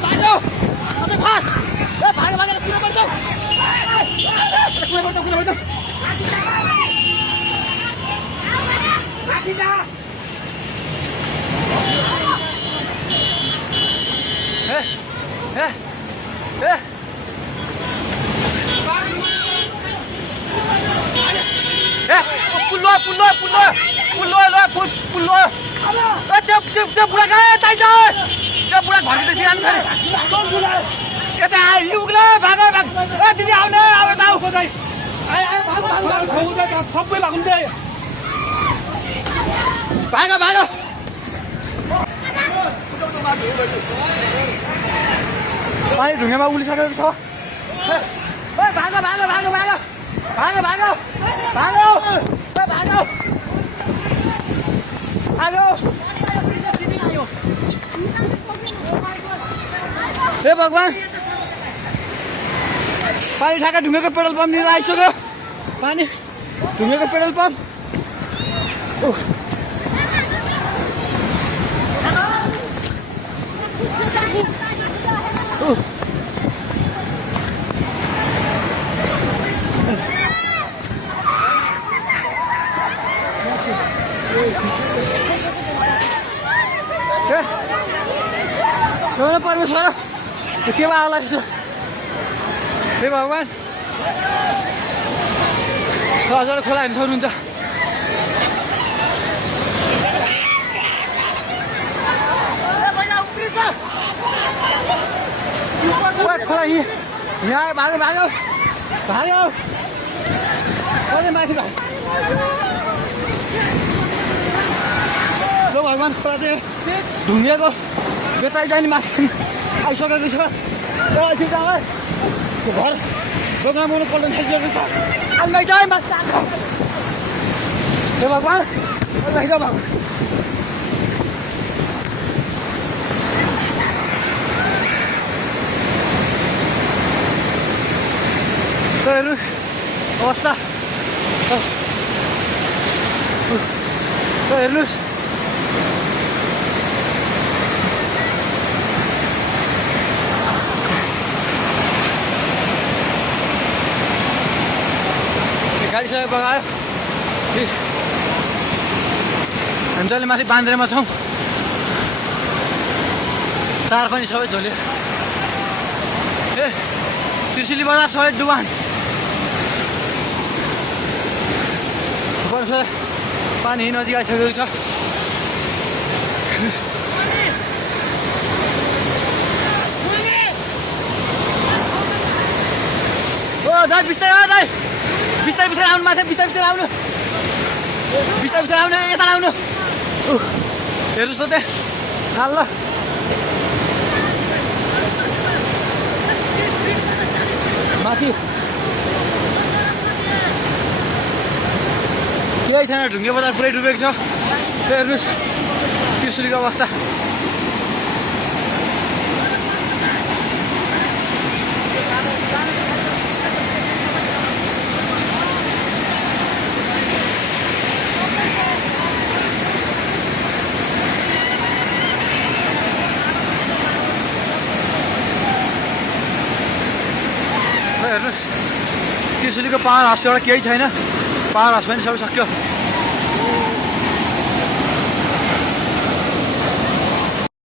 भाग्यो अबे फास ए भाग्यो भाग्यो कुन पर्छ माथि जा पुल्लो त्यो बुढा कहाँ चाहिन्छ त्यो बुढा घरभित्र सिरानु फेरि यता लुग्ला भाग ए दिदी आउने आऊ सबै भाग्नु भाग पानी ढुङ्गामा उलिसकेको छ हे भगवान् पानी ठ्याक्क ढुङ्गेको पेट्रोल पम्प लिएर आइसक्यो पानी ढुङ्गेको पेट्रोल पम्प परमेश्वर के आला हे भगवान् हजुर खोला हेर्नु सक्नुहुन्छ खोला यहाँ भाग्यो माथि भाग्यो भगवान् खोला चाहिँ ढुङ्गेको बेताइ जाने माथि आइसकेको छ घर दोकानबाट पल्ट खाइसकेको छ अलमाइ जाए माथि हे भगवान् अलमाइ जा भगवान् हेर्नुहोस् अवस्था हेर्नुहोस् गाडी सबै बगायो हामी जहिले माथि बान्द्रेमा छौँ तार पनि सबै झोल्यो ए त्रिशुली बजार सबै डुबान पानी नजिक आइसकेको छ ओ दाइ बिस्तारै आउनु माथि बिस्तारै आउनु यता आउनु हेर्नुहोस् त त्यहाँ खाल ल माथि केही छैन ढुङ्गे बजार पुरै डुबेको छ हेर्नुहोस् त्रिशुलीको अवस्था हेर्नुहोस् त्रिशुलीको पावर हाउस एउटा केही छैन पावर हाउस पनि सबै सक्यो